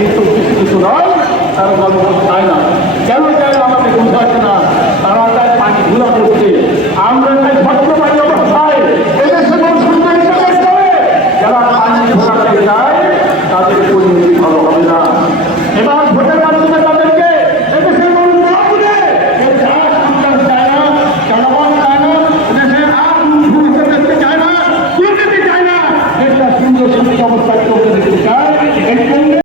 কিন্তু কিছু কিছু নয় তারা গল্প চায় না। কেন